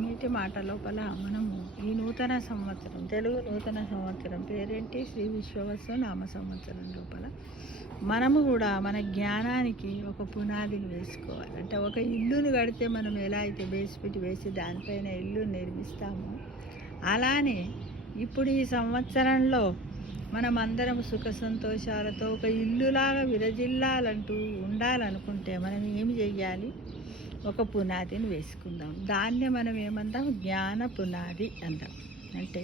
నీటి మాట లోపల మనము ఈ నూతన సంవత్సరం, తెలుగు నూతన సంవత్సరం పేరేంటి? శ్రీ విశ్వవసు నామ సంవత్సరం లోపల మనము కూడా మన జ్ఞానానికి ఒక పునాదిని వేసుకోవాలి. అంటే ఒక ఇల్లును కడితే మనం ఎలా అయితే బేస్పెట్టి వేసి దానిపైన ఇల్లు నిర్మిస్తామో, అలానే ఇప్పుడు ఈ సంవత్సరంలో మనం అందరం సుఖ సంతోషాలతో ఒక ఇల్లులాగా విరజిల్లాలంటూ ఉండాలనుకుంటే మనం ఏమి చెయ్యాలి? ఒక పునాదిని వేసుకుందాం. దాన్నే మనం ఏమందాం? జ్ఞాన పునాది అందాం. అంటే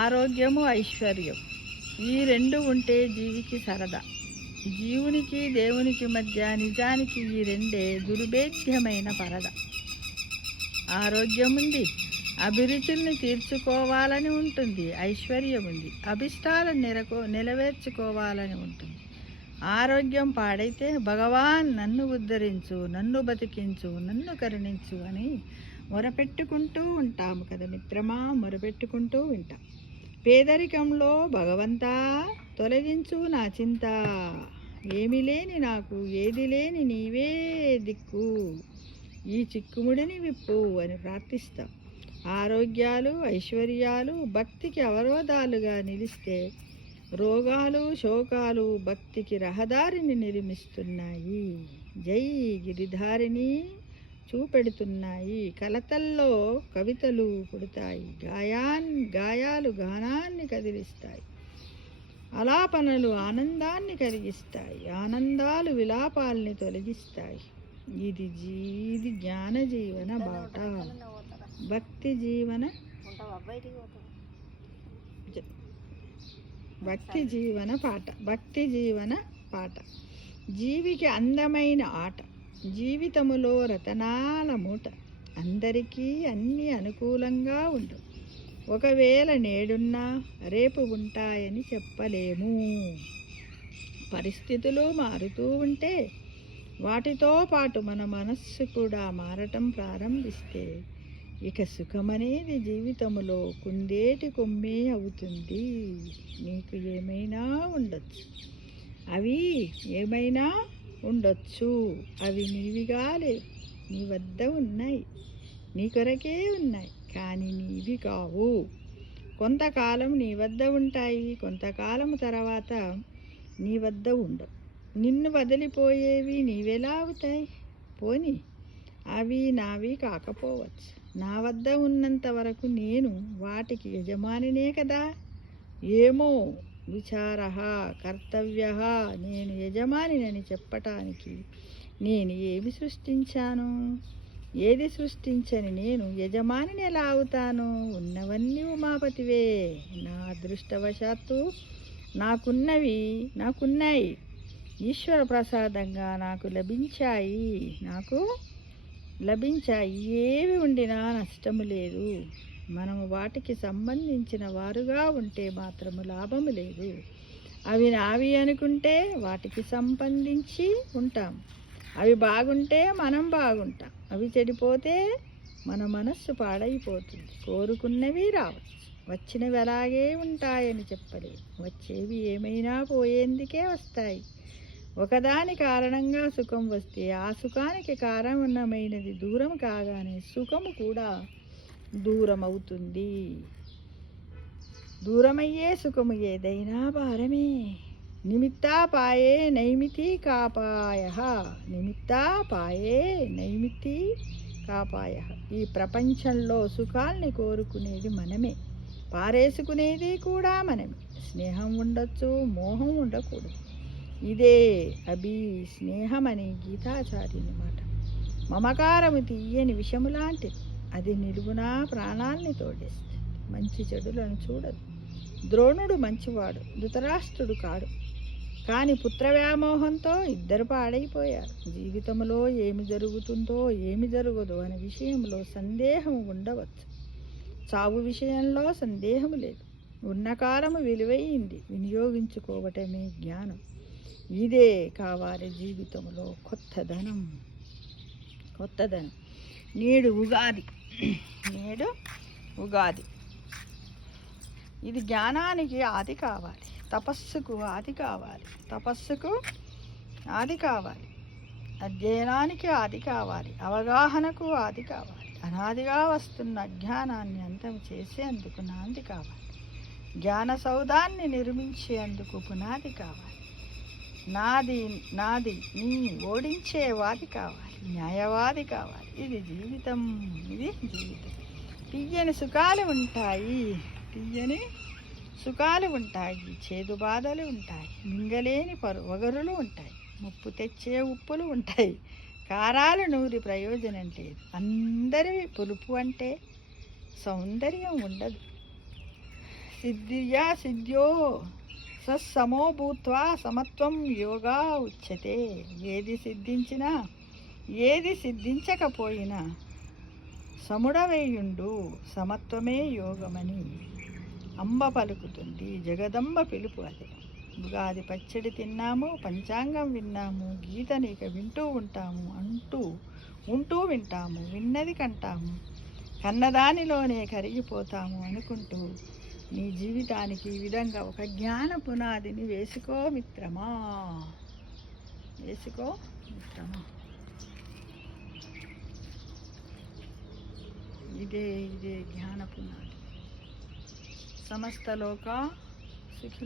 ఆరోగ్యము, ఐశ్వర్యం ఈ రెండు ఉంటే జీవికి సరదా. జీవునికి దేవునికి మధ్య నిజానికి ఈ రెండే దుర్భేద్యమైన పరద. ఆరోగ్యం ఉంది, అభిరుచుల్ని తీర్చుకోవాలని ఉంటుంది. ఐశ్వర్యం ఉంది, అభిష్టాలను నెరవేర్చుకోవాలని ఉంటుంది. ఆరోగ్యం పాడైతే భగవాన్ నన్ను ఉద్ధరించు, నన్ను బతికించు, నన్ను కరుణించు అని మొరపెట్టుకుంటూ ఉంటాము కదా మిత్రమా, మొరపెట్టుకుంటూ ఉంటాం. పేదరికంలో భగవంతా తొలగించు నా చింత, ఏమి లేని నాకు ఏది లేని నీవే దిక్కు, ఈ చిక్కుముడిని విప్పు అని ప్రార్థిస్తాం. ఆరోగ్యాలు, ఐశ్వర్యాలు భక్తికి అవరోధాలుగా నిలిస్తే రోగాలు, శోకాలు భక్తికి రహదారిని నిర్మిస్తున్నాయి. జై గిరిధారిని చూపెడుతున్నాయి. కలతల్లో కవితలు పుడతాయి, గాయాలు గానాన్ని కదిలిస్తాయి, ఆలాపనలు ఆనందాన్ని కలిగిస్తాయి, ఆనందాలు విలాపాలని తొలగిస్తాయి. ఇది జ్ఞాన జీవన బాట, భక్తి జీవన పాట. జీవికి అందమైన ఆట, జీవితములో రతనాల మూట. అందరికీ అన్నీ అనుకూలంగా ఉండు, ఒకవేళ నేడున్నా రేపు ఉంటాయని చెప్పలేము. పరిస్థితులు మారుతూ ఉంటే వాటితో పాటు మన మనస్సు కూడా మారటం ప్రారంభిస్తే ఇక సుఖమనేది జీవితంలో కుందేటి కొమ్మే అవుతుంది. నీకు ఏమైనా ఉండొచ్చు, అవి ఏమైనా ఉండొచ్చు, అవి నీవిగా లేవు, నీ వద్ద ఉన్నాయి, నీ కొరకే ఉన్నాయి, కానీ నీవి కావు. కొంతకాలం నీ వద్ద ఉంటాయి, కొంతకాలం తర్వాత నీ వద్ద ఉండవు. నిన్ను వదిలిపోయేవి నీవెలా అవుతాయి? పోని అవి నావి కాకపోవచ్చు. నా వద్ద ఉన్నంత వరకు నేను వాటికి యజమానినే కదా. ఏమో విచార కర్తవ్య, నేను యజమానినని చెప్పటానికి నేను ఏమి సృష్టించాను? ఏది సృష్టించని నేను యజమానిని ఎలా అవుతాను? ఉన్నవన్నీ ఉమాపతివే. నా అదృష్టవశాత్తు నాకున్నాయి, ఈశ్వర ప్రసాదంగా నాకు లభించాయి. ఏవి ఉండినా నష్టము లేదు. మనము వాటికి సంబంధించిన వారుగా ఉంటే మాత్రము లాభము లేదు. అవి నావి అనుకుంటే వాటికి సంబంధించి ఉంటాం. అవి బాగుంటే మనం బాగుంటాం. అవి చెడిపోతే మన మనస్సు పాడైపోతుంది. కోరుకున్నవి రావచ్చు, వచ్చినవి అలాగే ఉంటాయని చెప్పలేదు. వచ్చేవి ఏమైనా పోయేందుకే వస్తాయి. ఒకదాని కారణంగా సుఖం వస్తే ఆ సుఖానికి కారణమైనది దూరం కాగానే సుఖము కూడా దూరం అవుతుంది. దూరమయ్యే సుఖము ఏదైనా భారమే. నిమిత్తాపాయే నైమితి కాపాయ. ఈ ప్రపంచంలో సుఖాల్ని కోరుకునేది మనమే, పారేసుకునేది కూడా మనమే. స్నేహం ఉండొచ్చు, మోహం ఉండకూడదు. ఇదే స్నేహం అని గీతాచార్యుని మాట. మమకారము తీయని విషము లాంటిది, అది నిలువునా ప్రాణాల్ని తోడేస్తుంది. మంచి చెడులను చూడదు. ద్రోణుడు మంచివాడు, ధృతరాష్ట్రుడు కాడు. కానీ పుత్రవ్యామోహంతో ఇద్దరు పాడైపోయారు. జీవితంలో ఏమి జరుగుతుందో ఏమి జరగదో అనే విషయంలో సందేహం ఉండవచ్చు. చావు విషయంలో సందేహం లేదు. ఉన్న కాలము విలువైంది, వినియోగించుకోవటమే జ్ఞానం. ఇదే కావాలి జీవితంలో కొత్తదనం. నేడు ఉగాది. ఇది జ్ఞానానికి ఆది కావాలి, తపస్సుకు ఆది కావాలి. అధ్యయనానికి ఆది కావాలి, అవగాహనకు ఆది కావాలి, అనాదిగా వస్తున్న అజ్ఞానాన్ని అంతం చేసేందుకు నాంది కావాలి, జ్ఞాన సౌధాన్ని నిర్మించేందుకు పునాది కావాలి, నాది నాది నీ ఓడించేవాది కావాలి, న్యాయవాది కావాలి. ఇది జీవితం, ఇది జీవితం. తీయని సుఖాలు ఉంటాయి, చేదు బాధలు ఉంటాయి, మింగలేని వగరులు ఉంటాయి, ముప్పు తెచ్చే ఉప్పులు ఉంటాయి, కారాలు నూరి ప్రయోజనం లేదు, అందరి పులుపు అంటే సౌందర్యం ఉండదు. సిద్ధ్యో సత్సమో భూత్వా సమత్వం యోగా ఉచ్యతే. ఏది సిద్ధించినా ఏది సిద్ధించకపోయినా సముడవేయుండు, సమత్వమే యోగమని అంబ పలుకుతుంది. జగదంబ పిలుపు అదే. ఉగాది పచ్చడి తిన్నాము, పంచాంగం విన్నాము, గీతని ఇక వింటూ ఉంటాము, ఉంటూ వింటాము, విన్నది కంటాము, కన్నదానిలోనే కరిగిపోతాము అనుకుంటూ నీ జీవితానికి ఈ విధంగా ఒక జ్ఞాన పునాదిని వేసుకో మిత్రమా. ఇదే జ్ఞాన పునాది. సమస్త లోక సుఖి